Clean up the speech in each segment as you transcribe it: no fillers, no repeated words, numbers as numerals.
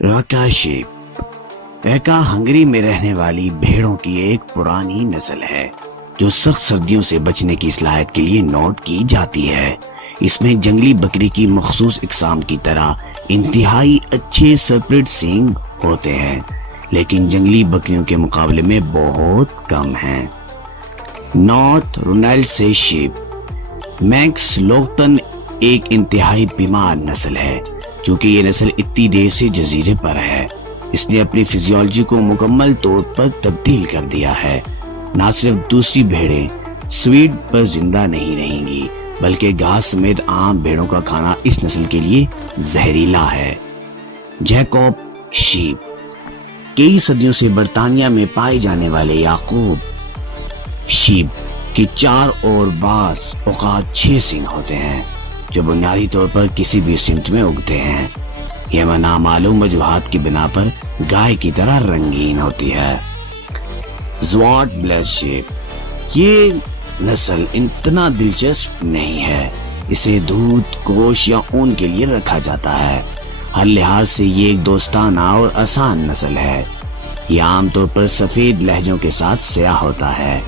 راکا shape ایکا Hungary میں رہنے والی بھیڑوں کی ایک پرانی نسل ہے جو سخت سردیوں سے بچنے کی صلاحیت کے لیے نوٹ کی جاتی ہے۔ اس میں جنگلی بکری کی مخصوص اقسام کی طرح انتہائی اچھے سپرٹ سینگ ہوتے ہیں، لیکن جنگلی بکریوں کے مقابلے میں بہت کم ہیں۔ نارتھ رونالڈ سے شیپ میکس لوگتن ایک انتہائی بیمار نسل ہے، چونکہ یہ نسل اتنی دیر سے جزیرے پر ہے۔ اس نے اپنی فزیولوجی کو مکمل طور پر تبدیل کر دیا ہے۔ نہ صرف دوسری بھیڑیں سویڈ پر زندہ نہیں رہیں گی، بلکہ گھاس سمیت عام بھیڑوں کا کھانا اس نسل کے لیے زہریلا ہے۔ جیکوب شیپ کئی صدیوں سے برطانیہ میں پائے جانے والے یعقوب شیپ کے 4 اور بعض اوقات 6 سینگ ہوتے ہیں، جو بنیادی طور پر کسی بھی سمت میں اگتے ہیں۔ یہ نامعلوم وجوہات کی بنا پر گائے کی طرح رنگین ہوتی ہے۔ زواٹ بلیس شیپ یہ نسل اتنا دلچسپ نہیں ہے۔ اسے دودھ، گوشت یا اون کے لیے رکھا جاتا ہے۔ ہر لحاظ سے یہ ایک دوستانہ اور آسان نسل ہے۔ یہ عام طور پر سفید لہجوں کے ساتھ سیاہ ہوتا ہے۔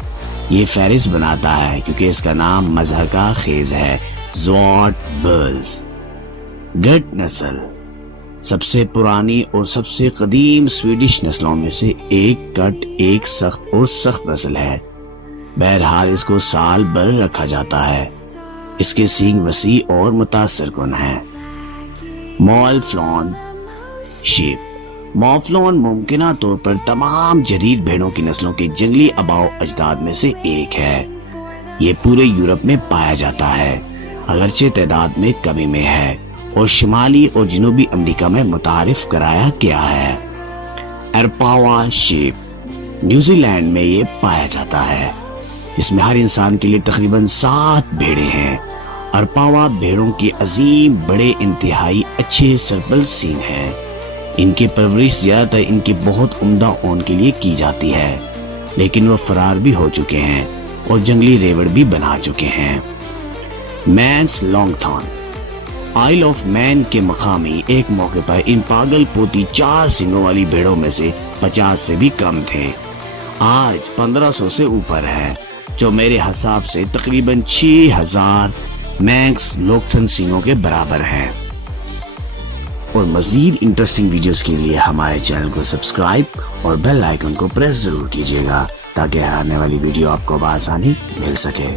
یہ فہرست بناتا ہے کیونکہ اس کا نام مضحکہ خیز ہے، زواٹ بلز۔ گٹ نسل سب سے پرانی اور سب سے قدیم سویڈش نسلوں میں سے ایک سخت اور سخت نسل ہے۔ بہرحال اس کو سال بھر رکھا جاتا ہے۔ اس کے سینگ وسیع اور متاثر کن ہیں۔ مولفلون شیپ مولفلون ممکنہ طور پر تمام جدید بھیڑوں کی نسلوں کے جنگلی آباء اجداد میں سے ایک ہے۔ یہ پورے یورپ میں پایا جاتا ہے، اگرچہ تعداد میں کمی میں ہے، اور شمالی اور جنوبی امریکہ میں متعارف کرایا گیا ہے۔ ارپاوا شیپ نیوزی لینڈ میں یہ پایا جاتا ہے، جس میں ہر انسان کے لیے تقریباً 7 بھیڑیں ہیں۔ ارپاوا بھیڑوں کی عظیم بڑے انتہائی اچھے سرپل سینگ ہیں۔ ان کی پرورش زیادہ تر ان کی بہت عمدہ اون کے لیے کی جاتی ہے، لیکن وہ فرار بھی ہو چکے ہیں اور جنگلی ریوڑ بھی بنا چکے ہیں۔ مینس لانگ تھان آئل آف مین کے مقامی ایک موقع پر ان پاگل پوتی 4 سینگوں والی بھیڑوں میں سے 50 سے بھی کم تھے۔ آج 1500 سے اوپر ہے، جو میرے حساب سے تقریباً 6000 میکس لوگتن سینگوں کے برابر ہے۔ اور مزید انٹرسٹنگ ویڈیوز کے لیے ہمارے چینل کو سبسکرائب اور بیل آئیکن کو پریس ضرور کیجیے گا، تاکہ آنے والی ویڈیو آپ کو بآسانی مل سکے۔